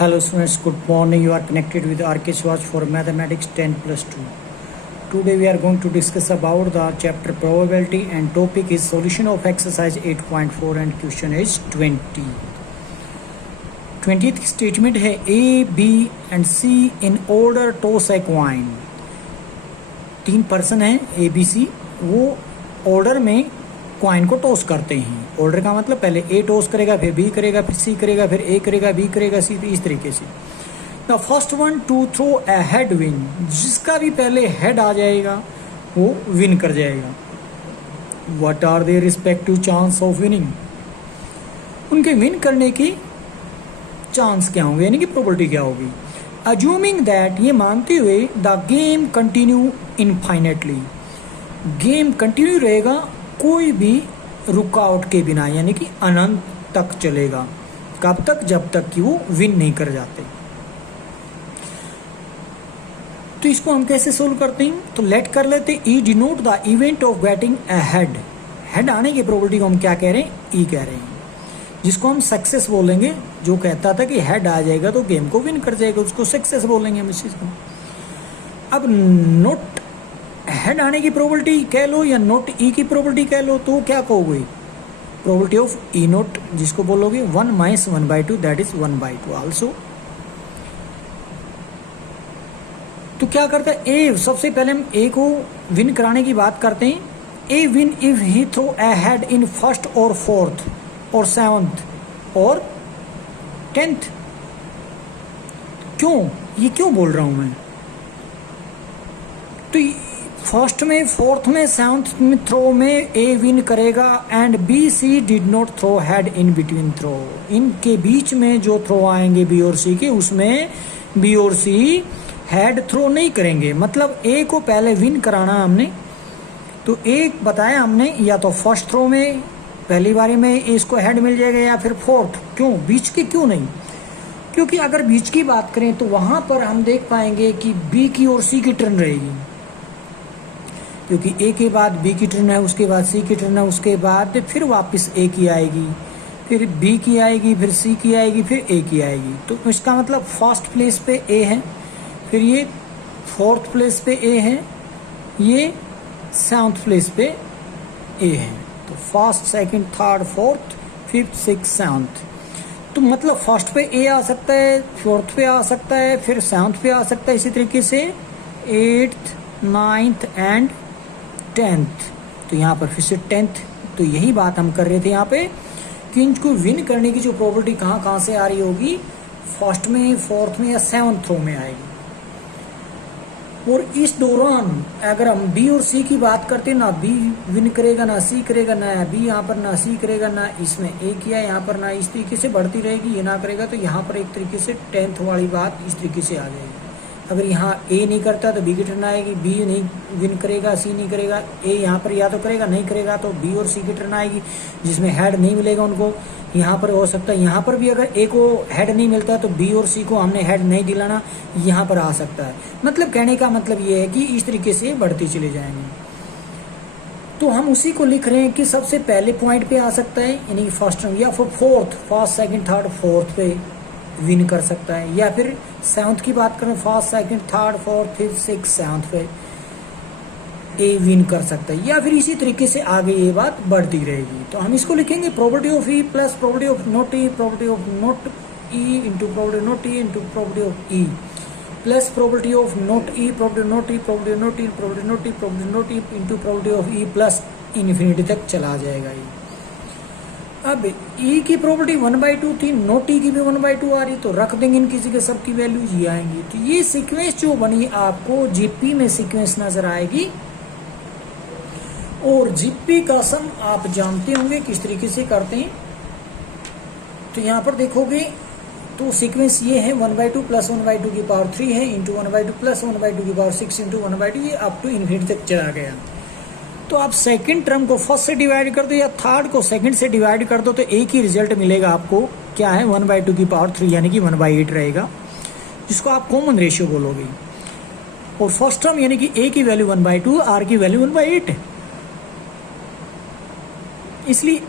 Hello students, good morning. You are connected with RK Swatch for Mathematics 10 plus 2. Today we are going to discuss about the chapter probability and topic is solution of exercise 8.4 and question is 20. 20th statement है A, B and C in order toss a coin. 3 person हैं A, B, C, वो order में coin को toss करते हैं. Order का मतलब पहले ए टॉस करेगा, फिर बी करेगा, फिर सी करेगा, फिर ए करेगा, बी करेगा, सी, इस तरीके से. The first one to throw a head win. जिसका भी पहले हेड आ जाएगा वो विन कर जाएगा. What are their respective chance of winning. उनके विन करने की चांस क्या होंगे, यानी कि प्रोबेबिलिटी क्या होगी. अज्यूमिंग दैट, ये मानते हुए, the game continue infinitely. Game continue रहेगा कोई भी रुकावट के बिना, यानी कि अनंत तक चलेगा. कब तक? जब तक कि वो विन नहीं कर जाते. तो इसको हम कैसे सोल्व करते हैं, तो लेट कर लेते. E denote the event of getting a head. Head आने की प्रोबेबिलिटी को हम क्या कह रहे हैं, ई कह रहे हैं, जिसको हम सक्सेस बोलेंगे. जो कहता था कि हेड आ जाएगा तो गेम को विन कर जाएगा, उसको सक्सेस बोलेंगे हम इस चीज को. अब नोट हेड आने की प्रोबेबिलिटी कह लो या नोट ई की प्रोबेबिलिटी कह लो, तो क्या कहोगे, प्रोबेबिलिटी ऑफ ई नोट, जिसको बोलोगे 1 - 1/2, दैट इज 1/2 आल्सो. तो क्या करता है ए, सबसे पहले हम ए को विन कराने की बात करते हैं. A win if he throw a head in first और फोर्थ और सेवंथ और 10th. क्यों, ये क्यों बोल रहा हूं मैं, तो फर्स्ट में, फोर्थ में, सेवंथ में थ्रो में ए विन करेगा and B, C did not throw head in between throw. इनके बीच में जो थ्रो आएंगे बी और सी के, उसमें बी और सी हेड थ्रो नहीं करेंगे. मतलब ए को पहले विन कराना हमने, तो एक बताया हमने, या तो फर्स्ट थ्रो में पहली बारी में इसको हेड मिल जाएगा या फिर फोर्थ. क्यों बीच के, क्यों नहीं, क्योंकि अगर बीच की बात करें तो वहां पर हम देख पाएंगे कि बी की और सी की टर्न रहेगी, क्योंकि ए के बाद बी की टर्न है, उसके बाद सी की टर्न है, उसके बाद फिर वापस ए की आएगी, फिर बी की आएगी, फिर सी की आएगी, फिर ए की आएगी. तो इसका मतलब फर्स्ट प्लेस पे ए है, फिर ये फोर्थ प्लेस पे ए है, ये सेवंथ प्लेस पे ए है. तो first, second, third, fourth, fifth, six, seventh. तो मतलब फर्स्ट पे ए आ सकता है, फोर्थ पे आ सकता है, फिर सेवंथ पे आ सकता है, इसी तरीके से 8th, 9th एंड 10th. तो यहाँ पर फिर से 10th. तो यही बात हम कर रहे थे यहाँ पे कि इनको विन करने की जो प्रोबेबिलिटी कहाँ से आ रही होगी, फर्स्ट में, फोर्थ में या सेवंथ थ्रो में आएगी. और इस दौरान अगर हम बी और सी की बात करते हैं, ना बी विन करेगा, ना सी करेगा, ना बी यहाँ पर, ना सी करेगा, ना इसमें ए किया यहाँ पर, ना इस तरीके से बढ़ती रहेगी, ये ना करेगा, तो यहाँ पर एक तरीके से 10th वाली बात इस तरीके से आ जाएगी. अगर यहाँ ए नहीं करता तो बी की टर्न आएगी, बी नहीं विन करेगा, सी नहीं करेगा, ए यहाँ पर या तो करेगा, नहीं करेगा तो बी और सी की टर्न आएगी, जिसमें हेड नहीं मिलेगा उनको. यहाँ पर हो सकता है, यहाँ पर भी अगर ए को हेड नहीं मिलता तो बी और सी को हमने हेड नहीं दिलाना, यहाँ पर आ सकता है. मतलब कहने का मतलब ये है कि इस तरीके से बढ़ती चले जाएंगे. तो हम उसी को लिख रहे हैं कि सबसे पहले पॉइंट पे आ सकता है, यानी कि फर्स्ट या फिर fourth, first, second, third, fourth पे विन कर सकता है, या फिर सेवंथ की बात करें, first, second, third, fourth, fifth, six, seventh पे ए विन कर सकता है, या फिर इसी तरीके से आगे ये बात बढ़ती रहेगी. तो हम इसको लिखेंगे probability of E plus probability of not E, probability of not E into probability not E into probability of E, plus probability of not E, probability not E, probability not E, probability not E, probability not E into probability of E, plus infinity तक चला जाएगा ये. अब ई की probability 1/2 थी, note ई की भी 1/2 आ रही, तो रख देंगे इन किसी के सबकी वैल्यू ये आएंगी. तो ये सीक्वेंस जो बनी आपको जीपी में सीक्वेंस नजर आएगी. और जीपी का सम आप जानते होंगे किस तरीके से करते हैं. तो यहाँ पर देखोगे तो सीक्वेंस ये है 1/2 प्लस 1/2 की पावर 3 है, इंटू 1/2 प्लस 1/2 की पावर 6 इंटू 1/2, ये अप टू इन्फिनिटी तक चला गया. तो आप सेकंड टर्म को फर्स्ट से डिवाइड कर दो या थर्ड को सेकंड से डिवाइड कर दो, तो एक ही रिजल्ट मिलेगा आपको. क्या है, 1/2 की पावर 3 यानी कि 1/8 रहेगा, जिसको आप कॉमन रेशियो बोलोगे. और फर्स्ट टर्म यानी कि ए की वैल्यू 1/2, आर की वैल्यू 1/8 है. इसलिए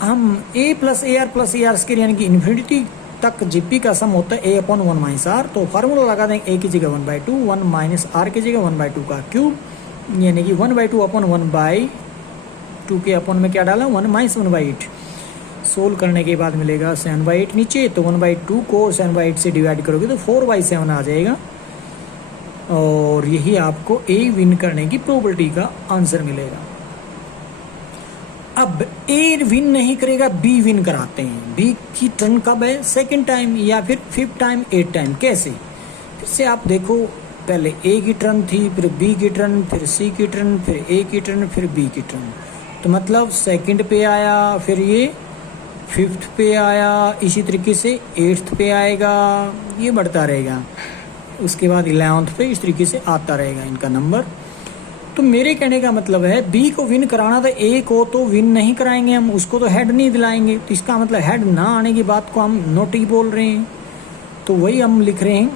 हम ए प्लस ए आर स्केयर यानी कि इन्फिनिटी तक जीपी का सम होता है ए अपॉन 1 माइनस आर। तो फार्मूला लगा देंगे ए की जगह 1/2, 1 माइनस आर की जगह 1/2 का क्यूब, यानी कि 1/2 अपॉन 1/2 के अपॉन में क्या डाला 1 माइनस 1/8। सोल्व करने के बाद मिलेगा 7/8 नीचे, तो 1/2 को 7/8 से डिवाइड करोगे तो 4/7 आ जाएगा, और यही आपको ए विन करने की प्रोबेबिलिटी का आंसर मिलेगा। अब ए विन नहीं करेगा, बी विन कराते हैं। बी की टर्न कब है, सेकंड टाइम या फिर 5th टाइम, 8th टाइम। कैसे, फिर से आप देखो, पहले ए की टर्न थी, फिर बी की टर्न, फिर सी की टर्न, फिर ए की टर्न, फिर बी की टर्न। तो मतलब सेकंड पे आया, फिर ये 5th पे आया, इसी तरीके से 8th पे आएगा, ये बढ़ता रहेगा। उसके बाद 11th पे इस तरीके से आता रहेगा इनका नंबर। तो मेरे कहने का मतलब है बी को विन कराना था, ए को तो विन नहीं कराएंगे हम, उसको तो हेड नहीं दिलाएंगे। तो इसका मतलब हेड ना आने की बात को हम नोट ही बोल रहे हैं। तो वही हम लिख रहे हैं,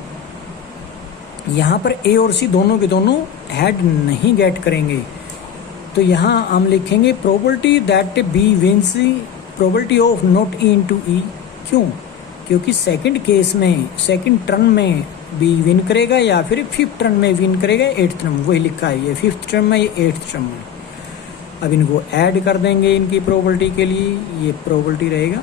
यहाँ पर ए और सी दोनों के दोनों हेड नहीं गेट करेंगे। तो यहाँ हम लिखेंगे probability that B wins, probability of not E into E. क्यों, क्योंकि सेकंड केस में, सेकंड टर्न में बी विन करेगा या फिर 5th टर्न में विन करेगा, 8th टर्न में। वही लिखा है, ये 5th टर्न में, ये 8th टर्न में। अब इनको ऐड कर देंगे इनकी प्रोबेबिलिटी के लिए, ये प्रोबेबिलिटी रहेगा।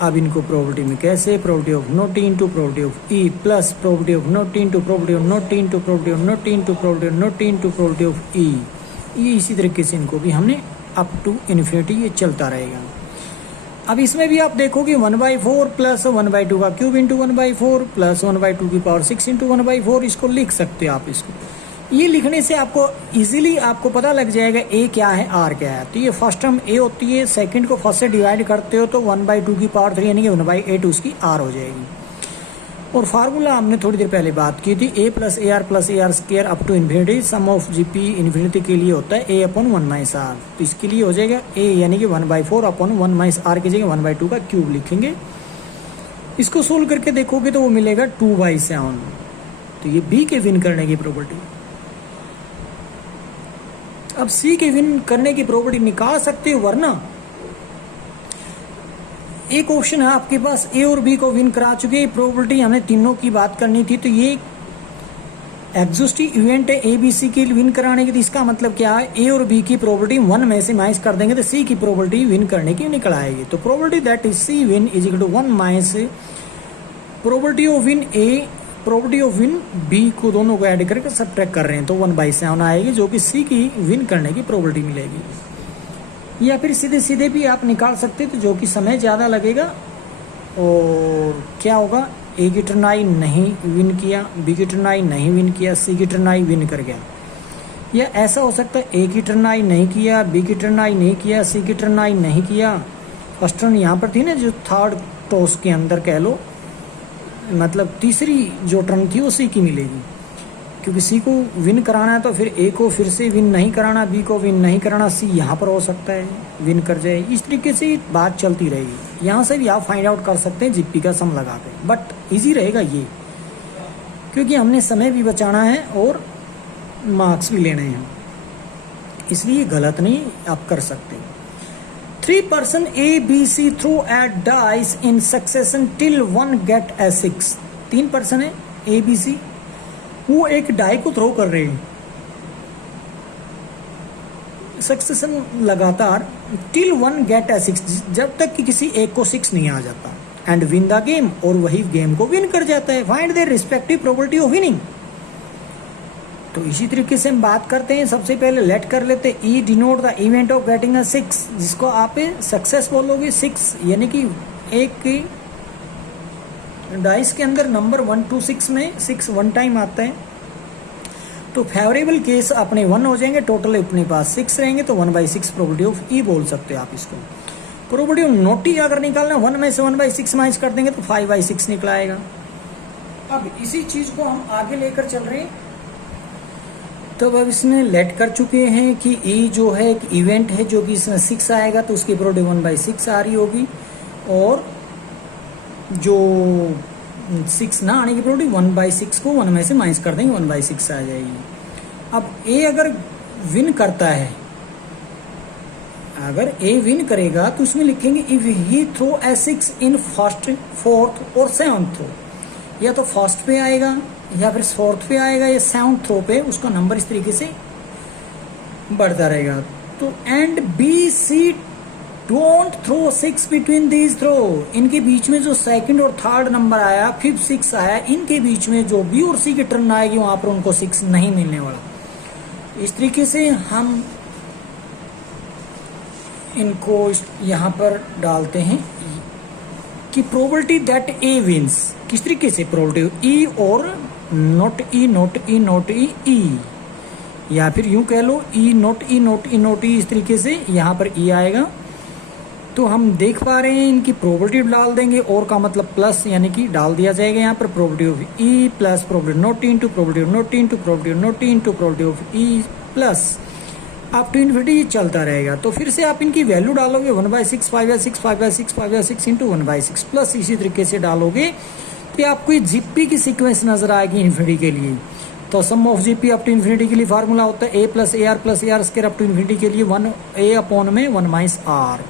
अब इनको प्रोबेबिलिटी में कैसे, probability of not E into probability of E plus probability of not E into probability of not E into probability of not E into probability of not E into probability of E. ये इसी तरीके से इनको भी हमने up to infinity ये चलता रहेगा। अब इसमें भी आप देखोगे 1/4 प्लस 1/2 का क्यूब इंटू 1/4 प्लस 1/2 की पावर 6 इंटू 1/4, इसको लिख सकते हो आप। इसको ये लिखने से आपको इजीली आपको पता लग जाएगा ए क्या है, आर क्या है। तो ये फर्स्ट टर्म ए होती है, सेकंड को फर्स्ट से डिवाइड करते हो तो 1/2 की पावर 3 यानी कि 1/8 उसकी आर हो जाएगी। और फार्मूला हमने थोड़ी देर पहले बात की थी, a plus a r square up to infinity, sum of GP infinity के लिए होता है ए अपॉन 1 माइनस आर। तो इसके लिए हो जाएगा ए यानी कि 1/4 अपॉन 1 माइनस आर की जगह 1/2 का क्यूब लिखेंगे। इसको सोल्व करके देखोगे तो वो मिलेगा 2/7। तो ये बी के विन करने की प्रोबेबिलिटी। अब सी के विन करने की प्रोबेबिलिटी निकाल सकते हो, वरना एक ऑप्शन है आपके पास, ए और बी को विन करा चुके, प्रोबेबिलिटी हमें तीनों की बात करनी थी। तो ये एग्जॉस्टिव इवेंट है ए बी सी के विन कराने की। तो इसका मतलब क्या है, ए और बी की प्रोबेबिलिटी 1 में से माइनस कर देंगे तो सी की प्रोबेबिलिटी विन करने की निकल आएगी। तो probability that is C win is equal to 1 minus probability of win A, probability of win B को, दोनों को ऐड करके सब्ट्रैक्ट कर रहे हैं तो 1/7 आएगी, जो कि सी की विन करने की प्रोबेबिलिटी मिलेगी। या फिर सीधे सीधे भी आप निकाल सकते, तो जो कि समय ज़्यादा लगेगा। और क्या होगा, ए की टर्न आई नहीं विन किया, बी की टर्न आई नहीं विन किया, सी की टर्न आई विन कर गया। या ऐसा हो सकता है ए की टर्न आई नहीं किया, बी की टर्न आई नहीं किया, सी की टर्न आई नहीं किया। फर्स्ट टर्न यहाँ पर थी ना, जो थर्ड टॉस के अंदर कह लो, मतलब तीसरी जो टर्न थी वो सी की मिलेगी, क्योंकि सी को विन कराना है तो फिर ए को फिर से विन नहीं कराना, बी को विन नहीं कराना, सी यहाँ पर हो सकता है विन कर जाए। इस तरीके से बात चलती रहेगी। यहाँ से भी आप फाइंड आउट कर सकते हैं जीपी का सम लगा के, बट इजी रहेगा ये, क्योंकि हमने समय भी बचाना है और मार्क्स भी लेने हैं, इसलिए गलत नहीं आप कर सकते। 3 person A, B, C throw at dice in succession till one get a 6। 3 person है A, B, C, वो एक डाई को थ्रो कर रहे हैं सक्सेशन लगातार, टिल 1 get a 6, जब तक कि किसी एक को 6 नहीं आ जाता, एंड विन द गेम, और वही गेम को विन कर जाता है। Find their respective probability of winning. तो इसी तरीके से हम बात करते हैं। सबसे पहले लेट कर लेते हैं E denote the event of getting a 6, जिसको आप सक्सेस बोलोगे 6, यानी कि एक डाइस के अंदर नंबर 1 to 6 में 6 1 टाइम आता है। तो फेवरेबल केस अपने 1 हो जाएंगे, टोटल अपने पास 6 रहेंगे, तो 1/6 प्रोबेबिलिटी ऑफ ई बोल सकते हो आप इसको। प्रोबेबिलिटी ऑफ नॉट ई अगर निकालना 1 में से 1/6 माइनस कर देंगे तो 5/6 निकला आएगा। अब इसी चीज को हम आगे लेकर चल रहे हैं। तो अब इसने लेट कर चुके हैं कि ई जो है एक इवेंट है, जो कि इसमें 6 आएगा तो उसकी प्रोबेबिलिटी 1/6 आ रही होगी, और जो 6 ना आने की प्रोबेबिलिटी 1/6 को 1 में से माइनस कर देंगे, 1/6 आ जाएगी। अब ए अगर विन करता है, अगर ए विन करेगा तो उसमें लिखेंगे इफ ही थ्रो ए6 इन फर्स्ट, फोर्थ और सेवंथ थ्रो। या तो फर्स्ट पे आएगा या फिर फोर्थ पे आएगा या सेवंथ थ्रो पे, उसका नंबर इस तरीके से बढ़ता रहेगा। तो and B C don't throw 6 between these throw, इनके बीच में जो सेकंड और थर्ड नंबर आया, फिफ्थ 6 आया, इनके बीच में जो बी और सी की टर्न आएगी वहां पर उनको 6 नहीं मिलने वाला। इस तरीके से हम इनको यहाँ पर डालते हैं कि प्रोबेबिलिटी दैट ए विंस, किस तरीके से प्रोबेबिलिटी ई और not E not E not E E, या फिर यूं कह लो E not E not E not E, इस तरीके से यहाँ पर ई आएगा। तो हम देख पा रहे हैं इनकी प्रोबेबिलिटी डाल देंगे, और का मतलब प्लस, यानी कि डाल दिया जाएगा यहाँ पर probability of E plus probability not into probability of not into probability of not into probability of E plus up to infinity, ये चलता रहेगा। तो फिर से आप इनकी वैल्यू डालोगे 1/6 5/6 5/6 5/6 इंटू 1/6 प्लस इसी तरीके से डालोगे तो आपको ये जीपी की सीक्वेंस नजर आएगी इन्फिनिटी के लिए। तो sum of GP up to infinity के लिए फार्मूला होता है a plus a r square up to infinity के लिए 1 a अपॉन में 1 माइनस आर।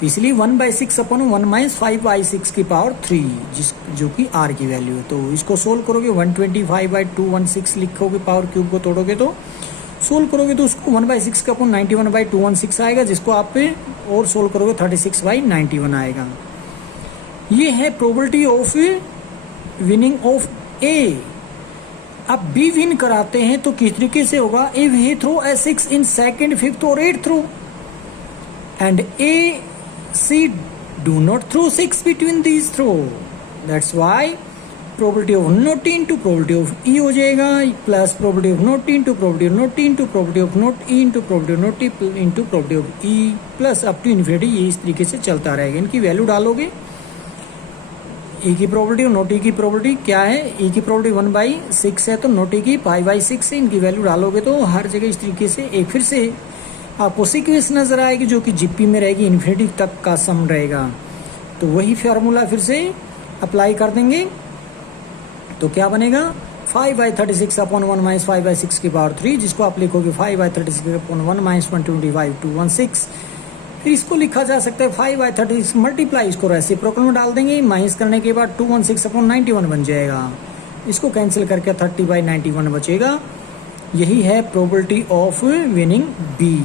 तो इसलिए 1/6 अपॉन 1 माइनस 5/6 की पावर 3 जो कि आर की वैल्यू है। तो इसको सोल्व करोगे 125/216 लिखोगे, पावर क्यूब को तोड़ोगे तो सोल्व करोगे तो उसको 1/6 का अपॉन 91/216 आएगा, जिसको आप पे और सोल्व करोगे 36/91 आएगा। ये है प्रोबेबिलिटी ऑफ विनिंग ऑफ ए। अब बी विन कराते हैं तो किस तरीके से होगा, इफ ही थ्रो ए6 इन सेकंड, फिफ्थ और eight throw and A C do not throw 6 between these throw, that's why probability of not into probability of E हो जाएगा plus probability of not into probability of not into probability of not E into probability of not into probability of E plus up to infinity. ये इस तरीके से चलता रहेगा। इनकी value डालोगे, ई की प्रोबेबिलिटी और नॉट ई की प्रोबेबिलिटी क्या है, ई की प्रोबेबिलिटी 1/6 है तो नॉट ई की 5/6 है। इनकी वैल्यू डालोगे तो हर जगह इस तरीके से एक फिर से आपको सीक्वेंस नजर आएगी जो कि जीपी में रहेगी, इन्फिनिटी तक का सम रहेगा। तो वही फार्मूला फिर से अप्लाई कर देंगे तो क्या बनेगा 5/36 अपॉन 1 माइनस 5/6 की पावर 3, जिसको आप लिखोगे 5/36 अपॉन 1 माइनस 125/216। फिर इसको लिखा जा सकता है 5/36 मल्टीप्लाई, इसको रेसिप्रोकल में डाल देंगे, माइनस करने के बाद 216 अपॉन 91 बन जाएगा। इसको कैंसिल करके 30/91 बचेगा। यही है प्रोबेबिलिटी ऑफ विनिंग बी।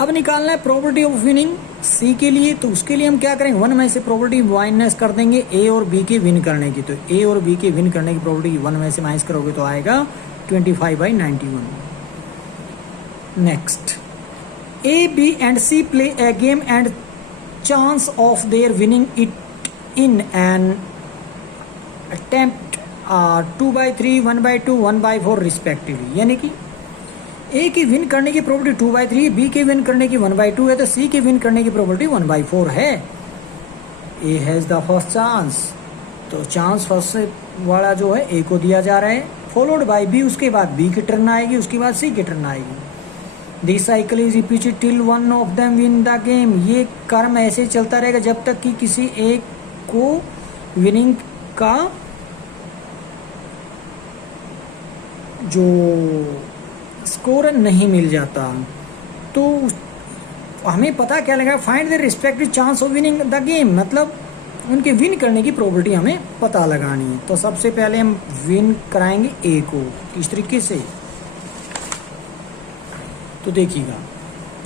अब निकालना है प्रोबेबिलिटी ऑफ विनिंग सी के लिए, तो उसके लिए हम क्या करेंगे, 1 में से प्रोबेबिलिटी माइनस कर देंगे ए और बी के विन करने की। तो ए और बी के विन करने की प्रोबेबिलिटी 1 में से माइनस करोगे तो आएगा 25/91। Next, A B and C play a game and chance of their winning it in an attempt are 2/3 1/2 1/4 respectively. यानी कि ए की विन करने की प्रोबेबिलिटी 2/3, बी के विन करने की 1/2 है, तो सी के विन करने की प्रोबेबिलिटी 1/4 है। A has the first chance, तो चांस फर्स्ट वाला जो है ए को दिया जा रहा है, फॉलोड बाय बी, उसके बाद बी की टर्न आएगी, उसके बाद सी की टर्न आएगी। This cycle is repeated till one of them win the game. ये क्रम ऐसे चलता रहेगा जब तक कि किसी एक को विनिंग का जो स्कोर नहीं मिल जाता। तो हमें पता क्या लगा, find the respective chance of winning the game, मतलब उनके विन करने की प्रोबेबिलिटी हमें पता लगानी है। तो सबसे पहले हम विन कराएंगे ए को किस तरीके से, तो देखिएगा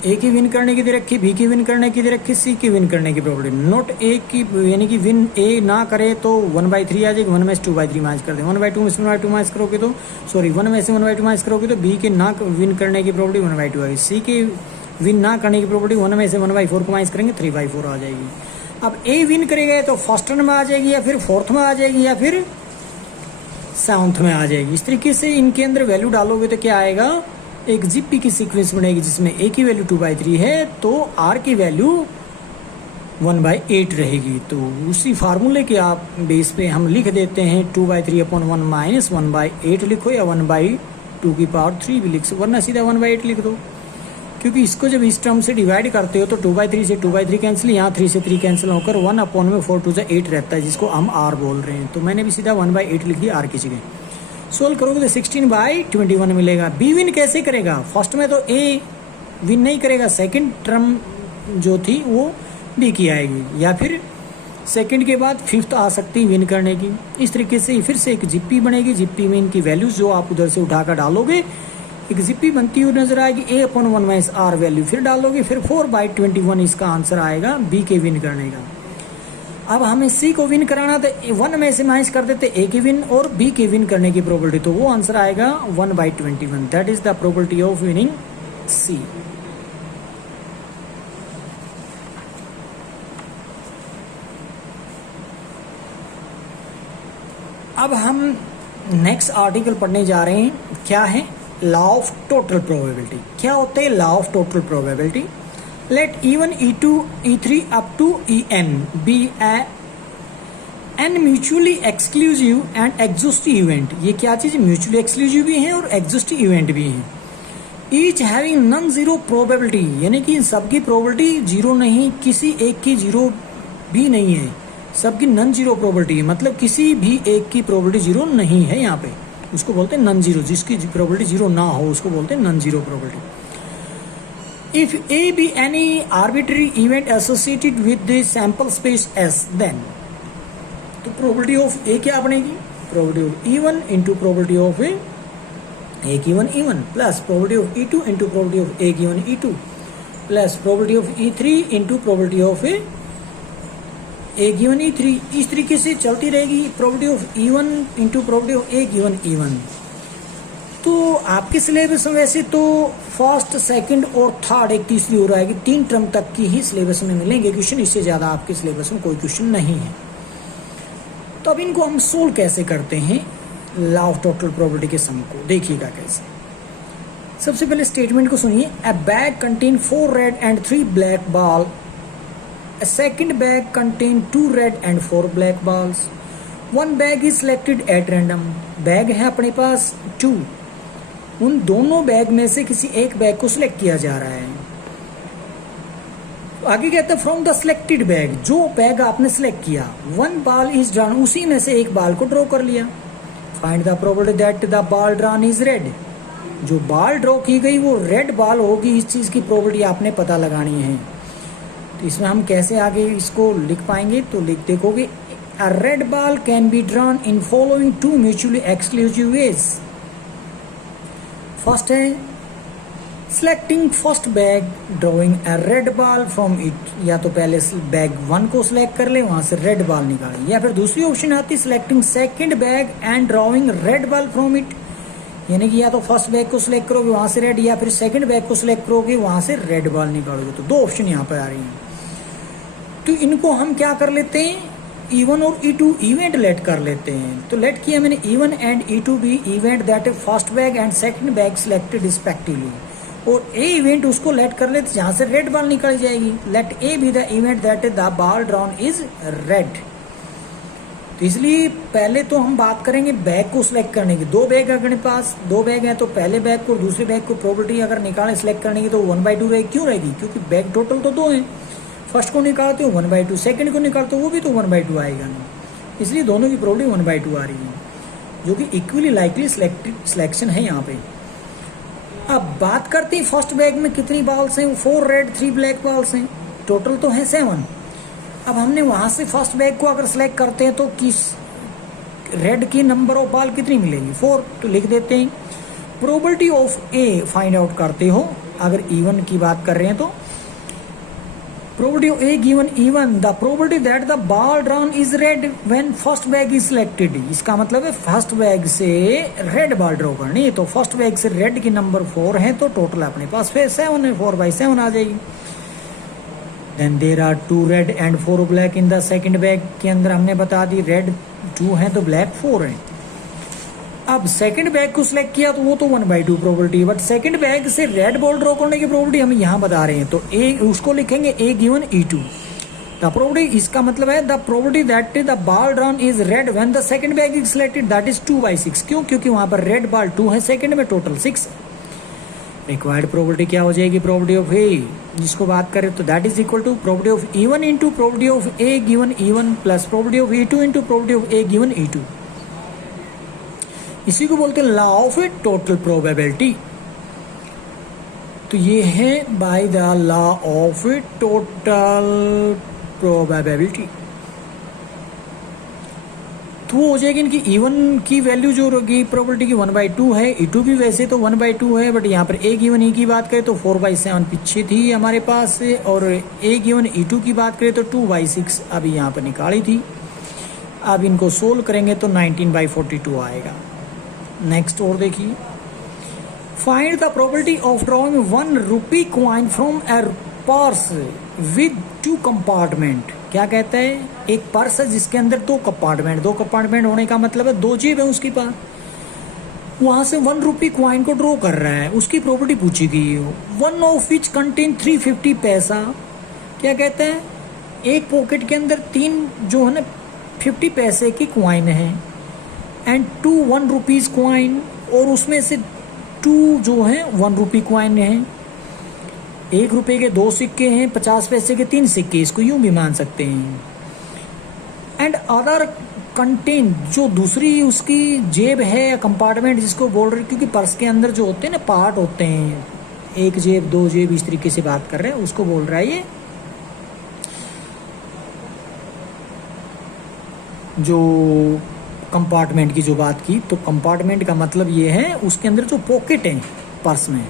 ए की विन करने की दे रखी, बी की विन करने की दे रखी, सी की विन करने की प्रोबेबिलिटी। नॉट ए की यानी कि विन ए ना करे तो 1/3 आ जाएगी, 1 में से 2/3 माइनस कर दे, 1/2 में से 1/2 माइनस करोगे तो 1 में से 1/2 माइनस करोगे तो बी के ना विन करने की प्रोबेबिलिटी 1/2 आएगी, सी के विन ना करने की प्रोबेबिलिटी 1 में से 1/4 को माइनस करेंगे 3/4 आ जाएगी। अब ए विन करेगा तो फर्स्ट टर्न में आ जाएगी या फिर फोर्थ में आ जाएगी या फिर सेवंथ में आ जाएगी। इस तरीके से इनके अंदर वैल्यू डालोगे तो क्या आएगा, एक जीपी की सीक्वेंस बनेगी जिसमें ए की वैल्यू 2/3 है तो आर की वैल्यू 1/8 रहेगी। तो उसी फार्मूले के आप बेस पे हम लिख देते हैं 2/3 अपॉन 1 माइनस 1/8 लिखो, या 1/2 की पावर 3 भी लिख सकते, वरना सीधा 1/8 लिख दो, क्योंकि इसको जब इस टर्म से डिवाइड करते हो तो 2/3 से 2/3 कैंसिल, यहाँ 3 से 3 कैंसिल होकर 1 अपॉन में 4 2 8 रहता है, जिसको हम आर बोल रहे हैं। तो मैंने भी सीधा 1/8 लिख दिया आर की जगह। सोल्व करोगे तो 16/21 मिलेगा। बी विन कैसे करेगा, फर्स्ट में तो ए विन नहीं करेगा, सेकंड टर्म जो थी वो बी की आएगी, या फिर सेकंड के बाद फिफ्थ आ सकती है विन करने की। इस तरीके से फिर से एक जिप्पी बनेगी, जिप्पी में इनकी वैल्यूज जो आप उधर से उठाकर डालोगे एक जिप्पी बनती हुई नजर आएगी, a/1 - वैल्यू फिर डालोगे, फिर 4/21 इसका आंसर आएगा बी के विन करने का। अब हमें सी को विन कराना तो 1 में से माइनस कर देते ए के विन और बी के विन करने की प्रोबेबिलिटी, तो वो आंसर आएगा 1/21। That is the probability of winning C. अब हम नेक्स्ट आर्टिकल पढ़ने जा रहे हैं, क्या है, लॉ ऑफ टोटल प्रोबेबिलिटी। क्या होते हैं law of total probability? Let E1, E2, E3 up to En be n mutually exclusive and exhaustive event. ये क्या चीज, म्यूचुअली एक्सक्लूसिव भी है और एग्जॉस्टिव इवेंट भी है। Each having non zero probability, यानी कि सबकी प्रोबेबिलिटी जीरो नहीं, किसी एक की जीरो भी नहीं है, सबकी नॉन जीरो प्रोबेबिलिटी है, मतलब किसी भी एक की प्रोबेबिलिटी जीरो नहीं है यहाँ पे, उसको बोलते हैं नॉन जीरो। जिसकी प्रोबेबिलिटी जीरो ना हो उसको बोलते हैं non zero probability. If A be any arbitrary event associated with the sample space S, then तो प्रोबेबिलिटी ऑफ ए क्या बनेगी, probability of E1 into probability of A given E1 plus probability of E2 into probability of A given E2 plus probability of E3 into probability of A given E3। इस तरीके से चलती रहेगी probability of E1 into probability of A given E1। तो आपके syllabus में वैसे तो फर्स्ट, सेकंड और थर्ड एक तीसरी हो रहेगी, 3 टर्म तक की ही सिलेबस में मिलेंगे क्वेश्चन, इससे ज्यादा आपके सिलेबस में कोई क्वेश्चन नहीं है। तो अब इनको हम सोल्व कैसे करते हैं लॉ ऑफ टोटल प्रोबेबिलिटी के सम को, देखिएगा कैसे। सबसे पहले स्टेटमेंट को सुनिए, अ bag contain 4 red and 3 black ball, a second bag contain 2 red and 4 black balls, one bag is selected at random। Bag है अपने पास 2, उन दोनों बैग में से किसी एक बैग को सिलेक्ट किया जा रहा है। आगे कहता है फ्रॉम द सिलेक्टेड बैग, जो बैग आपने सिलेक्ट किया, 1 बॉल इज ड्रॉन, उसी में से एक बॉल को ड्रॉ कर लिया। Find the probability that the ball drawn is red, जो बॉल ड्रॉ की गई वो रेड बॉल होगी, इस चीज की प्रोबेबिलिटी आपने पता लगानी है। तो इसमें हम कैसे आगे इसको लिख पाएंगे, तो लिख देखोगे, a red ball can be drawn in following 2 mutually exclusive ways. First है selecting first bag, drawing a red ball from it, या तो पहले बैग 1 को सिलेक्ट कर ले, वहां से रेड बॉल निकाले, या फिर दूसरी ऑप्शन आती selecting second bag and drawing red ball from it, यानी कि या तो फर्स्ट बैग को सिलेक्ट करोगे वहां से रेड, या फिर सेकंड बैग को सिलेक्ट करोगे वहां से रेड बॉल निकालोगे। तो 2 ऑप्शन यहाँ पर आ रही हैं। तो इनको हम क्या कर लेते हैं, E1 और E2 इवेंट लेट कर लेते हैं। तो लेट किया मैंने E1 एंड E2 भी event that first bag and second bag selected respectively, और ए इवेंट उसको लेट कर लेते जहां से रेड बॉल निकल जाएगी। Let A be the event that the ball drawn is red. तो इसलिए पहले तो हम बात करेंगे बैग को सिलेक्ट करने की। 2 बैग अपने पास, 2 बैग है, तो पहले बैग को दूसरे बैग को प्रोबेबिलिटी अगर निकाले सिलेक्ट करने की तो 1/2 रहेगी। क्यों रहेगी, क्योंकि बैग टोटल तो 2 है, फर्स्ट को निकालते हो 1/2, सेकंड को निकालते हो वो भी तो 1/2 आएगा ना, इसलिए दोनों की प्रोबेबिलिटी 1/2 आ रही है, जो कि इक्वली लाइकली सिलेक्शन है यहाँ पे। अब बात करते हैं फर्स्ट बैग में कितनी बॉल्स हैं, 4 रेड 3 ब्लैक बॉल्स हैं, टोटल तो है 7। अब हमने वहां से फर्स्ट बैग को अगर सिलेक्ट करते हैं तो किस रेड की नंबर ऑफ बॉल कितनी मिलेगी, 4, तो लिख देते हैं probability of A find out करते हो। अगर E1 की बात कर रहे हैं तो probability of A given E1, the probability that the ball drawn is red when first bag is selected, इसका मतलब है फर्स्ट बैग से रेड बॉल ड्रॉ करनी है, तो फर्स्ट बैग से रेड की नंबर 4 है, तो टोटल अपने पास फिर 7 है, 4/7 आ जाएगी। Then there are 2 red and 4 black in the second bag के अंदर हमने बता दी रेड 2 है तो ब्लैक 4 है। अब सेकंड बैग को सिलेक्ट किया तो वो तो 1/2 प्रोबेबिलिटी, बट सेकंड बैग से रेड बॉल ड्रॉ करने की प्रोबेबिलिटी हम यहाँ बता रहे हैं, तो ए उसको लिखेंगे ए गिवन E2। द प्रोबेबिलिटी, इसका मतलब है the probability that the ball drawn is red when the second bag is selected, that is 2/6। क्यों, क्योंकि वहां पर रेड बॉल 2 है, सेकंड में टोटल 6। रिक्वायर्ड प्रोबेबिलिटी क्या हो जाएगी, प्रोबेबिलिटी ऑफ ए जिसको बात करें तो that is equal to probability of E1 into probability of A given E1 plus probability of E2 into probability of A given E2। इसी को बोलते हैं लॉ ऑफ टोटल प्रोबेबिलिटी। तो ये है by the law of total probability. तो वो हो जाएगी इनकी इवन की वैल्यू जो होगी प्रोबेबिलिटी की 1/2 है। E2 भी वैसे तो 1/2 है, बट यहाँ पर ए गिवन ई की बात करें तो 4/7 पीछे थी हमारे पास से, और ए गिवन E2 की बात करें तो 2/6 अभी यहाँ पर निकाली थी। अब इनको सोल्व करेंगे तो 19/42 आएगा। नेक्स्ट और देखिए, find the probability of drawing 1 rupee coin from A purse with 2 compartment. क्या कहता है, एक पर्स है जिसके अंदर 2 कंपार्टमेंट होने का मतलब है 2 जेब है उसके पास, वहां से 1 रुपी क्वाइन को ड्रॉ कर रहा है, उसकी प्रॉपर्टी पूछी गई है। 1 ऑफ विच कंटेन 350 पैसा। क्या कहता है, एक पॉकेट के अंदर 3 जो है ना 50 पैसे की क्वाइन है, एंड 2 1 रुपीज क्वाइन, और उसमें से 2 जो है 1 रुपी क्वाइन है। 1 रुपए के 2 सिक्के हैं, 50 पैसे के 3 सिक्के, इसको यूं भी मान सकते हैं। एंड अदर कंटेन, जो दूसरी उसकी जेब है या कंपार्टमेंट जिसको बोल रहे, क्योंकि पर्स के अंदर जो होते हैं ना पार्ट होते हैं, 1 जेब 2 जेब इस तरीके से बात कर रहे हैं, उसको बोल रहा है ये जो कंपार्टमेंट की जो बात की। तो कंपार्टमेंट का मतलब ये है उसके अंदर जो पॉकेट है पर्स में।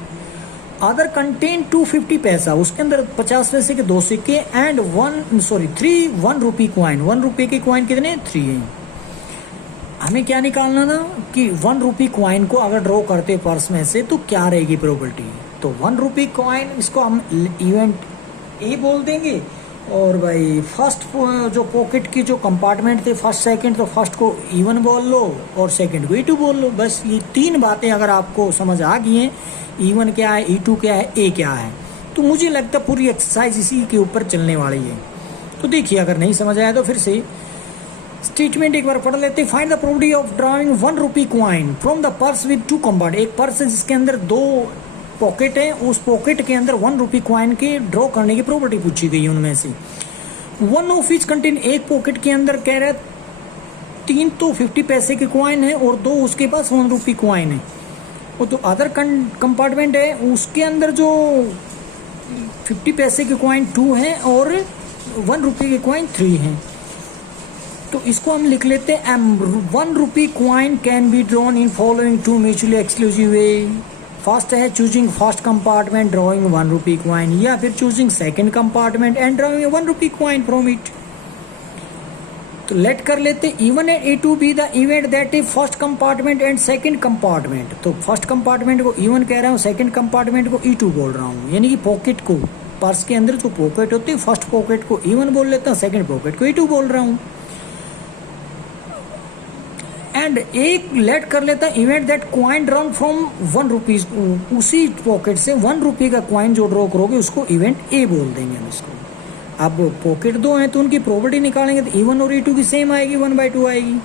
अदर कंटेन 250 पैसा, उसके अंदर 50 पैसे के 2 सिक्के, एंड 3 1 रुपी क्वाइन। 1 रुपये के क्वाइन कितने, 3 हैं। हमें क्या निकालना था कि 1 रुपी क्वाइन को अगर ड्रॉ करते पर्स में से तो क्या रहेगी प्रोबेबिलिटी। तो 1 रुपी क्वाइन, इसको हम इवेंट ए बोल देंगे, और भाई फर्स्ट जो पॉकेट की जो कंपार्टमेंट थे फर्स्ट सेकंड, तो फर्स्ट को E1 बोल लो और सेकंड को E2 बोल लो। बस ये 3 बातें अगर आपको समझ आ गई हैं, E1 क्या है, E2 क्या है, A क्या है, तो मुझे लगता है पूरी एक्सरसाइज इसी के ऊपर चलने वाली है। तो देखिए, अगर नहीं समझ आया तो फिर से स्टेटमेंट एक बार पढ़ लेते हैं। Find the probability of drawing 1 rupee coin from the purse with 2 compartment. एक पर्स है जिसके अंदर 2 पॉकेट है, उस पॉकेट के अंदर 1 रुपी क्वाइन के ड्रॉ करने की प्रोबेबिलिटी पूछी गई उनमें से। 1 ऑफ विच कंटेन, एक पॉकेट के अंदर कह रहा है 3 तो 50 पैसे के क्वाइन है और 2 उसके पास 1 रुपी क्वाइन है। वो तो अदर कंपार्टमेंट है, उसके अंदर जो 50 पैसे के क्वाइन 2 हैं और 1 रुपये के क्वाइन 3 हैं। तो इसको हम लिख लेते हैं 1 rupee coin can be drawn in following 2 mutually exclusive way. First है choosing first compartment drawing 1 rupee coin, या फिर choosing second compartment and drawing 1 rupee coin from it. तो लेट कर लेते E1 and E2 be the event that is first compartment and second compartment. तो first compartment को E1 कह रहा हूँ, सेकंड कंपार्टमेंट को E2 बोल रहा हूँ, यानी कि पॉकेट को, पर्स के अंदर जो पॉकेट होती है फर्स्ट पॉकेट को E1 बोल लेता हूँ, सेकंड पॉकेट को E2 बोल रहा हूँ। एंड एक लेट कर लेता है event that coin drawn from 1 rupees, उसी पॉकेट से 1 रुपये का क्वाइन जो ड्रॉ करोगे उसको इवेंट ए बोल देंगे हम इसको। अब पॉकेट 2 हैं तो उनकी प्रोबेबिलिटी निकालेंगे तो E1 और E2 की सेम आएगी, 1/2 आएगी,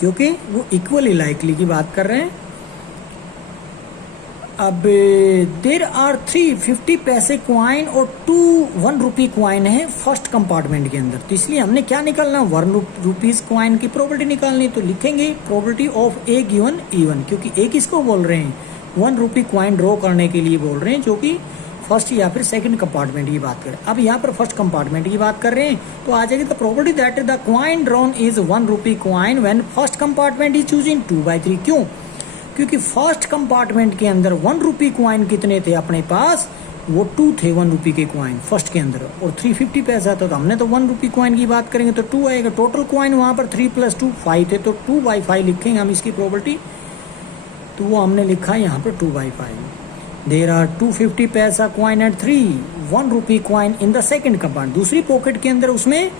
क्योंकि वो इक्वली लाइकली की बात कर रहे हैं। अब देर आर 3 50 पैसे क्वाइन और 2 1 रुपी क्वाइन है फर्स्ट कंपार्टमेंट के अंदर, तो इसलिए हमने क्या निकालना, 1 रुपीज क्वाइन की प्रोबेबिलिटी निकालनी। तो लिखेंगे probability of A given E1, क्योंकि ए किसको बोल रहे हैं, 1 रुपी क्वाइन ड्रॉ करने के लिए बोल रहे हैं, जो कि फर्स्ट या फिर सेकंड कंपार्टमेंट की बात करें। अब यहाँ पर फर्स्ट कंपार्टमेंट की बात कर रहे हैं, तो आ जाएगी the probability that the coin drawn is 1 rupee coin when first compartment is choosing 2/3। क्यों, क्योंकि फर्स्ट कंपार्टमेंट के अंदर 1 रुपी क्वाइन कितने थे अपने पास, वो 2 थे 1 रुपी के क्वाइन फर्स्ट के अंदर, और 350 पैसा था, तो हमने तो 1 रुपी क्वाइन की बात करेंगे तो 2 आएगा। टोटल क्वाइन वहां पर 3 + 2 5 थे, तो 2/5 लिखेंगे हम इसकी प्रोबेबिलिटी, तो वो हमने लिखा है यहाँ पर 2/5। देर आर 250 पैसा coin and 3 1 rupee coin in the second compartment. दूसरी पॉकेट के अंदर उसमें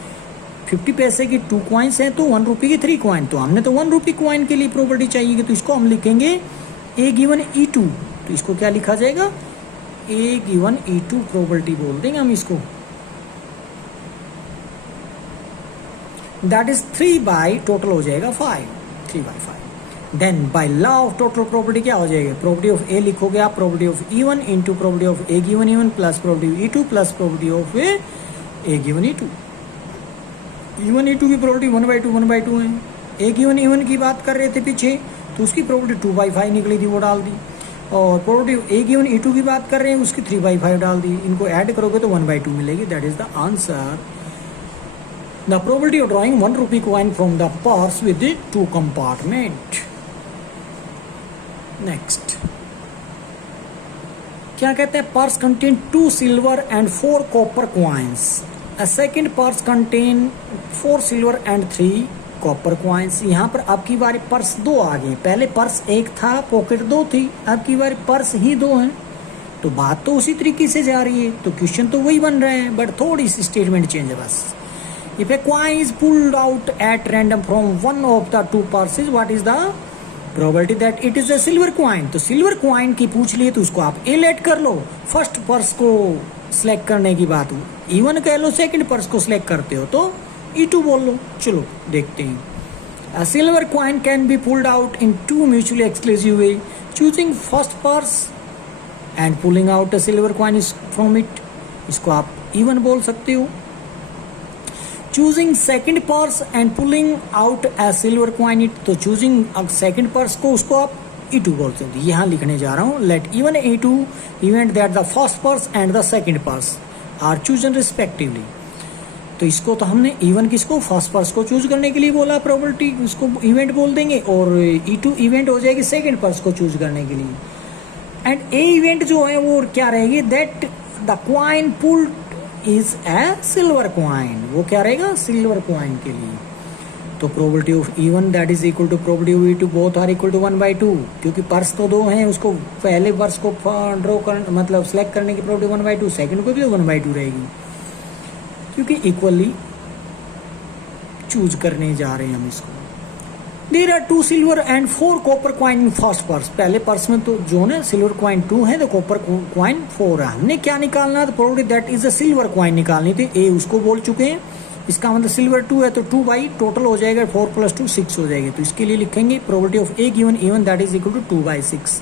50 पैसे की 2 क्वाइंस हैं, तो 1 रुपी की 3 क्वाइन, तो हमने तो 1 रुपी क्वाइन के लिए प्रोबेबिलिटी चाहिए, तो इसको हम लिखेंगे ए गिवन E2। तो इसको क्या लिखा जाएगा, ए गिवन E2 प्रोबेबिलिटी बोल देंगे हम इसको। दैट इज 3 टोटल हो जाएगा 5, 3/5। Then by law of total probability क्या हो जाएगा, प्रोबेबिलिटी ऑफ ए लिखोगे आप, probability of E1 into probability of A given E1 plus probability E2 plus probability of A given E2। E1 E2 की probability 1/2 है। ए given E1 की बात कर रहे थे पीछे, तो उसकी प्रोबेबिलिटी 2/5 निकली थी, वो डाल दी। और प्रोबेबिलिटी ए गिवन E2 की बात कर रहे हैं, उसकी 3/5 डाल दी, इनको ऐड करोगे तो 1/2 मिलेगी। That is the answer. The probability of drawing 1 rupee coin from the purse with 2 compartment. Next क्या कहते हैं, purse contain 2 silver and 4 copper coins. A second purse contain 4 silver and 3 copper coins. यहाँ पर आपकी बारी पर्स 2 आ गए, पहले purse 1 था, पॉकेट 2 थी, आपकी बारी पर्स ही 2 है, तो बात तो उसी तरीके से जा रही है, तो क्वेश्चन तो वही बन रहा है, बट थोड़ी सी स्टेटमेंट चेंज है बस। If a coin is pulled out at random from one of the 2 पर्सेज, what is the probability that it is a silver coin. तो सिल्वर कॉइन की पूछ लिए तो उसको आप ए लेट कर लो, फर्स्ट पर्स को सिलेक्ट करने की बात हो, इवन कह लो, सेकंड पर्स को सिलेक्ट करते हो तो E2 बोल लो। चलो देखते हैं। A silver coin can be pulled out in 2 mutually exclusive way. Choosing first purse and pulling out a silver coin is from it. इसको आप even बोल सकते हो। Choosing second purse and pulling out a silver coin it, तो choosing second purse को उसको आप E2 बोल सकते हो। यहाँ लिखने जा रहा हूँ, let even E2 event that the first purse and the second purse are chosen respectively. तो इसको तो हमने इवन किसको, फर्स्ट पर्स को चूज करने के लिए बोला, प्रोबेबिलिटी उसको इवेंट बोल देंगे, और E2 इवेंट हो जाएगी सेकंड पर्स को चूज करने के लिए। एंड ए इवेंट जो है वो क्या रहेगी, that the coin pulled is a silver coin, वो क्या रहेगा, सिल्वर कॉइन के लिए। तो probability of even that is equal to probability of E2 both are equal to 1/2, क्योंकि पर्स तो 2 हैं, उसको पहले पर्स को ड्रॉ कर मतलब सेलेक्ट करने की प्रोबेबिलिटी 1/2, सेकंड को भी 1/2 रहेगी, क्योंकि इक्वली चूज करने जा रहे हैं हम इसको। There are 2 silver and 4 copper coin in first purse. पहले पर्स में तो जो है सिल्वर कॉइन 2 है, तो कॉपर कॉइन 4 है। हमने क्या निकालना, तो probability that is a silver coin निकालनी थी, ए उसको बोल चुके हैं। इसका मतलब सिल्वर 2 है तो 2 बाई टोटल हो जाएगा, 4 + 2 6 हो जाएगी। तो इसके लिए लिखेंगे probability of A given even that is equal to 2/6।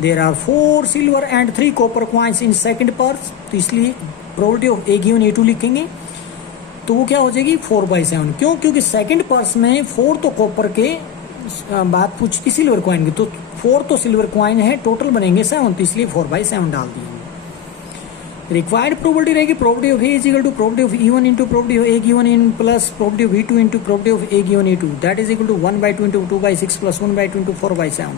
There are 4 silver and 3 copper coins in second purse, तो इसलिए probability of A given E2 लिखेंगे, तो वो क्या हो जाएगी 4/7। क्यों, क्योंकि सेकंड पर्स में 4 तो कॉपर के बात पूछ की सिल्वर कॉइन की, तो 4 तो सिल्वर कॉइन है, टोटल बनेंगे 7, तो इसलिए 4/7 डाल दिए। रिक्वायर्ड प्रोबेबिलिटी रहेगी probability of A is equal to probability of E1 into probability of A given in plus probability of E2 into probability of A given E2, that is equal to 1/2 into 2/6 plus 1/2 into 4/7।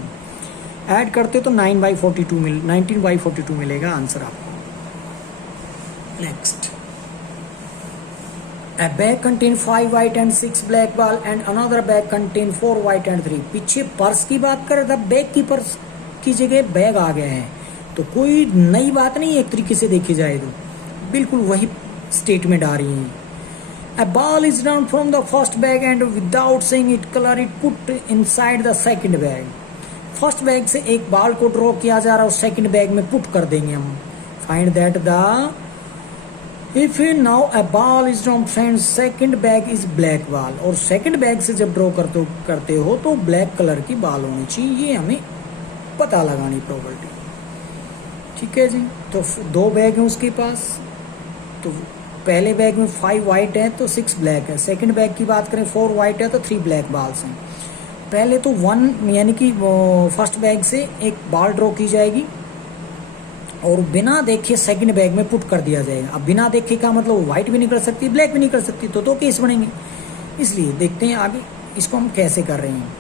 Add करते तो 19/42 मिलेगा answer आपको। Next, A bag contain 5 white and 6 black ball and another bag contain 4 white and 3। पीछे purse की बात कर रहा था, बैग की पर्स की जगह बैग आ गए हैं, तो कोई नई बात नहीं, एक तरीके से देखी जाए तो बिल्कुल वही स्टेटमेंट आ रही है। A ball is drawn from the first bag and without saying it color it put inside the second bag। First bag से एक बॉल को ड्रॉ किया जा रहा है और सेकंड बैग में पुट कर देंगे हम। Find that the if now a ball is drawn friend second bag is black ball, और सेकंड बैग से जब ड्रॉ करते हो तो ब्लैक कलर की बॉल होनी चाहिए, ये हमें पता लगानी प्रोबेबिलिटी। ठीक है जी, तो 2 बैग हैं उसके पास, तो पहले बैग में 5 वाइट है तो 6 ब्लैक है, सेकंड बैग की बात करें 4 वाइट है तो 3 ब्लैक बॉल्स हैं। पहले तो 1 यानी कि फर्स्ट बैग से एक बॉल ड्रॉ की जाएगी और बिना देखे सेकंड बैग में पुट कर दिया जाएगा। अब बिना देखे का मतलब व्हाइट भी नहीं कर सकती, ब्लैक भी नहीं कर सकती, तो 2 केस बनेंगे। इसलिए देखते हैं आगे इसको हम कैसे कर रहे हैं।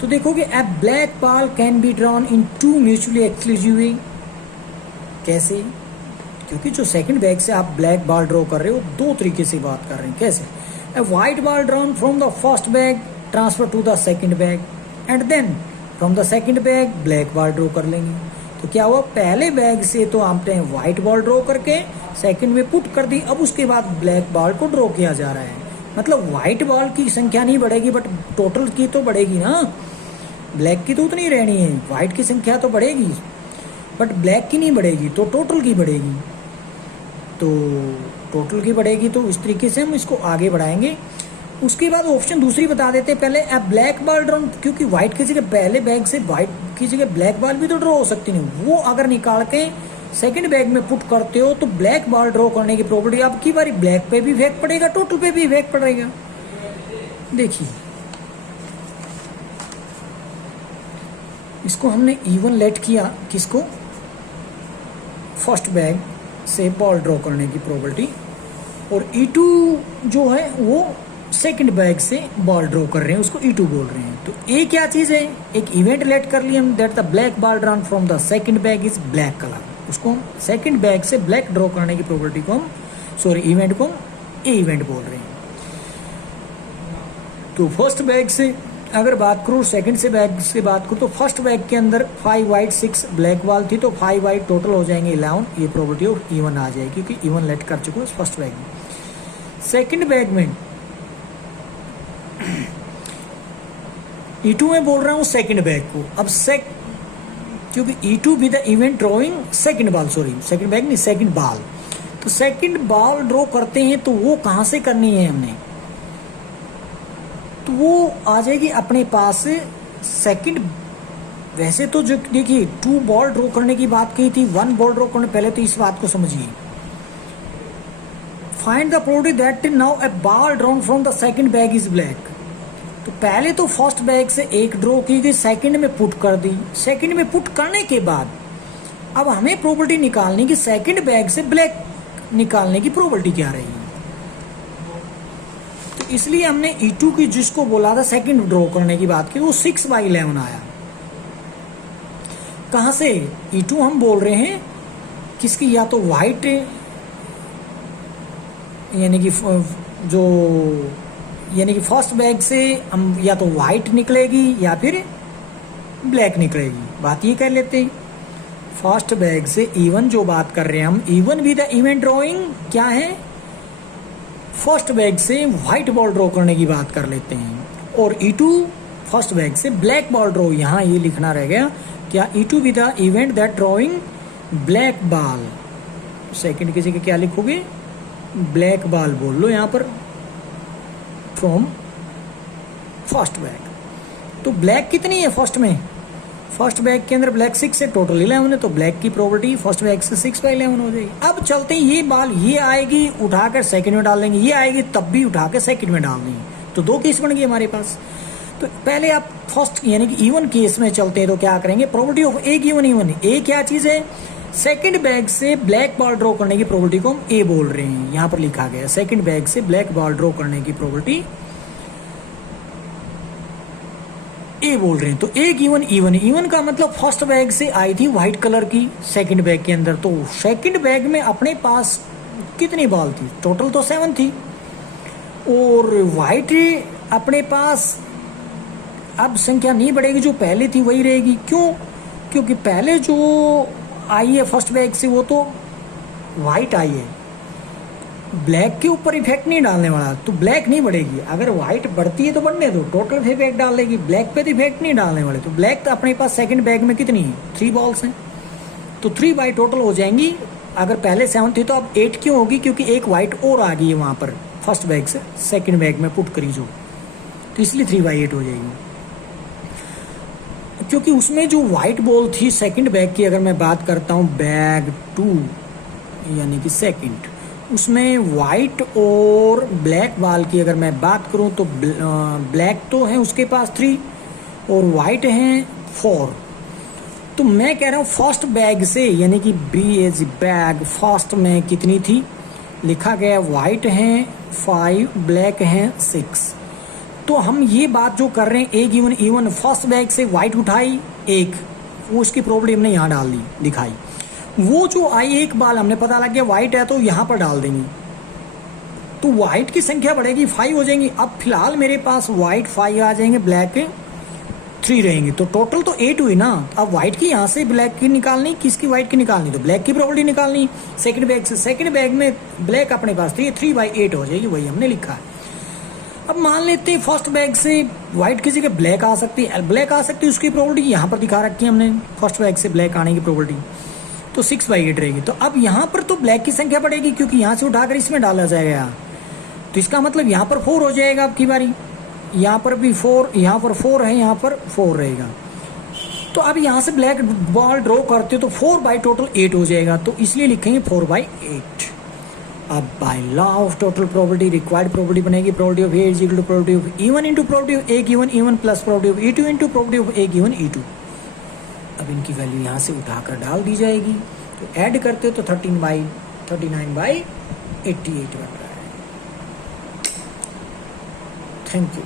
तो देखोगे a black ball can be drawn in 2 mutually exclusive way. कैसे, क्योंकि जो सेकंड बैग से आप ब्लैक बॉल ड्रॉ कर रहे हो 2 तरीके से बात कर रहे हैं। कैसे, a white ball drawn from the first bag transfer to the second bag and then from the second bag black ball draw कर लेंगे। तो क्या हुआ, पहले बैग से तो आपने व्हाइट बॉल ड्रॉ करके सेकंड में पुट कर दी, अब उसके बाद ब्लैक बॉल को ड्रॉ किया जा रहा है। मतलब व्हाइट बॉल की संख्या नहीं बढ़ेगी, बट टोटल की तो बढ़ेगी ना, ब्लैक की तो उतनी रहनी है, व्हाइट की संख्या तो बढ़ेगी बट ब्लैक की नहीं बढ़ेगी, तो टोटल की बढ़ेगी। तो टोटल की बढ़ेगी, तो इस तरीके से हम इसको आगे बढ़ाएंगे। उसके बाद ऑप्शन दूसरी बता देते हैं पहले, ए ब्लैक बॉल ड्रॉन, क्योंकि व्हाइट की जगह पहले बैग से व्हाइट की जगह ब्लैक बॉल भी तो ड्रॉ हो सकती नहीं, वो अगर निकाल के सेकंड बैग में पुट करते हो तो ब्लैक बॉल ड्रॉ करने की प्रोबेबिलिटी अब की बारी ब्लैक पे भी इफेक्ट पड़ेगा, टोटल पे भी इफेक्ट पड़ेगा। देखिए इसको हमने इवन लेट किया, किसको, फर्स्ट बैग से बॉल ड्रॉ करने की प्रोबेबिलिटी, और E2 जो है वो सेकंड बैग से बॉल ड्रॉ कर रहे हैं, उसको E2 बोल रहे हैं। तो ए क्या चीज़ है, एक इवेंट लेट कर लिया हम, that the black ball drawn from the second bag is black colour, उसको हम सेकंड बैग से ब्लैक ड्रॉ करने की प्रोबेबिलिटी को हम, सॉरी इवेंट को हम ए इवेंट बोल रहे हैं। तो फर्स्ट बैग से अगर बात करूँ, सेकंड से बैग से बात करूँ, तो फर्स्ट बैग के अंदर 5 वाइट 6 ब्लैक बॉल थी, तो 5 वाइट टोटल हो जाएंगे 11, ये प्रोबेबिलिटी ऑफ इवन आ जाएगी क्योंकि इवन लेट कर चुके हैं फर्स्ट बैग में। सेकंड बैग में E2 में बोल रहा हूँ सेकंड बैग को, अब क्योंकि E2 भी the event drawing second ball, sorry second bag नहीं सेकंड बॉल, तो सेकंड बॉल ड्रॉ करते हैं तो वो कहाँ से करनी है हमने, तो वो आ जाएगी अपने पास सेकंड। वैसे तो जो देखिए 2 बॉल ड्रॉ करने की बात कही थी, 1 बॉल ड्रॉ करने, पहले तो इस बात को समझिए। Find the probability that now A ball drawn from the second bag is black, तो पहले तो फर्स्ट बैग से एक ड्रॉ की गई, सेकंड में पुट कर दी, सेकंड में पुट करने के बाद अब हमें प्रोबेबिलिटी निकालनी कि सेकंड बैग से ब्लैक निकालने की प्रोबेबिलिटी क्या रहेगी। तो इसलिए हमने E2 की जिसको बोला था सेकंड ड्रॉ करने की बात की, वो 6/11 आया। कहां से E2 हम बोल रहे हैं किसकी, या तो व्हाइट यानी कि फर्स्ट बैग से हम या तो व्हाइट निकलेगी या फिर ब्लैक निकलेगी। बात ये कर लेते हैं, फर्स्ट बैग से इवन जो बात कर रहे हैं हम, इवन भी द इवेंट ड्रॉइंग क्या है, फर्स्ट बैग से व्हाइट बॉल ड्रॉ करने की बात कर लेते हैं, और E2 फर्स्ट बैग से ब्लैक बॉल ड्रॉ, यहाँ ये लिखना रह गया क्या, E2 भी the event that drawing black ball, second किसी के क्या लिखोगे, ब्लैक बॉल बोल लो यहाँ पर फ्रॉम फर्स्ट बैग। तो ब्लैक कितनी है फर्स्ट में, फर्स्ट बैग के अंदर ब्लैक 6 है, टोटल 11 है, तो ब्लैक की प्रोबेबिलिटी फर्स्ट बैग से 6/11 हो जाएगी। अब चलते हैं, ये बॉल ये आएगी उठाकर सेकंड में डाल देंगे, ये आएगी तब भी उठाकर सेकंड में डाल देंगे, तो 2 केस बन गए हमारे पास। तो पहले आप फर्स्ट यानी कि इवन केस में चलते हैं, तो क्या करेंगे, probability of A even a क्या चीज है, सेकंड बैग से ब्लैक बॉल ड्रॉ करने की प्रोबेबिलिटी को हम ए बोल रहे हैं, यहां पर लिखा गया सेकंड बैग से ब्लैक बॉल ड्रॉ करने की प्रोबेबिलिटी ए बोल रहे हैं। तो ए इवन का मतलब फर्स्ट बैग से आई थी व्हाइट कलर की सेकंड बैग के अंदर, तो सेकंड बैग में अपने पास कितनी बॉल थी, टोटल तो 7 थी, और व्हाइट अपने पास अब संख्या नहीं बढ़ेगी, जो पहले थी वही रहेगी। क्यों, क्योंकि पहले जो आई है फर्स्ट बैग से वो तो व्हाइट आई है, ब्लैक के ऊपर इफेक्ट नहीं डालने वाला, तो ब्लैक नहीं बढ़ेगी। अगर व्हाइट बढ़ती है तो बढ़ने दो, टोटल इफेक्ट डाल देगी, ब्लैक पे तो इफेक्ट नहीं डालने वाले। तो ब्लैक तो अपने पास सेकंड बैग में कितनी है, 3 बॉल्स हैं, तो 3 बाई टोटल हो जाएंगी। अगर पहले 7 थी तो अब 8 क्यों होगी, क्योंकि एक व्हाइट और आ गई है वहां पर फर्स्ट बैग से सेकंड बैग में पुट करी जो, तो इसलिए 3/8 हो जाएगी। क्योंकि उसमें जो व्हाइट बॉल थी सेकंड बैग की, अगर मैं बात करता हूं बैग 2 यानी कि सेकंड, उसमें व्हाइट और ब्लैक बॉल की अगर मैं बात करूं तो ब्लैक तो है उसके पास 3 और व्हाइट है 4। तो मैं कह रहा हूं फर्स्ट बैग से यानी कि BAG बैग फर्स्ट में कितनी थी, लिखा गया व्हाइट है 5 ब्लैक है 6। तो हम ये बात जो कर रहे हैं ए इवन फर्स्ट बैग से व्हाइट उठाई एक, वो उसकी प्रोबेबिलिटी हमने यहाँ डाल दी दिखाई, वो जो आई एक बाल हमने पता लग गया व्हाइट है तो यहाँ पर डाल देंगे, तो व्हाइट की संख्या बढ़ेगी 5 हो जाएंगी। अब फिलहाल मेरे पास व्हाइट 5 आ जाएंगे, ब्लैक 3 रहेंगे, तो टोटल तो 8 हुई ना। अब व्हाइट की यहाँ से ब्लैक की निकालनी, किसकी व्हाइट की निकालनी, तो ब्लैक की प्रोबेबिलिटी निकालनी सेकंड बैग से। सेकंड बैग में ब्लैक अपने पास 3/8 हो जाएगी, वही हमने लिखा है। अब मान लेते हैं फर्स्ट बैग से व्हाइट की जगह ब्लैक आ सकती है, ब्लैक आ सकती है, उसकी प्रोबेबिलिटी यहाँ पर दिखा रखी है हमने, फर्स्ट बैग से ब्लैक आने की प्रोबेबिलिटी तो 6/8 रहेगी। तो अब यहाँ पर तो ब्लैक की संख्या बढ़ेगी क्योंकि यहाँ से उठाकर इसमें डाला जाएगा, तो इसका मतलब यहाँ पर 4 हो जाएगा अब की बारी, यहाँ पर भी 4, यहाँ पर 4 है, यहाँ पर 4 रहेगा। तो अब यहाँ से ब्लैक बॉल ड्रॉ करते हो तो 4 टोटल 8 हो जाएगा, तो इसलिए लिखेंगे 4/8। अब by law of total probability required probability बनेगी probability of A is equal to probability of even into probability of A given even plus probability of E2 into probability of A given E2। अब इनकी value यहाँ से उठाकर डाल दी जाएगी, तो add करते तो 39/88 बन रहा है। Thank you.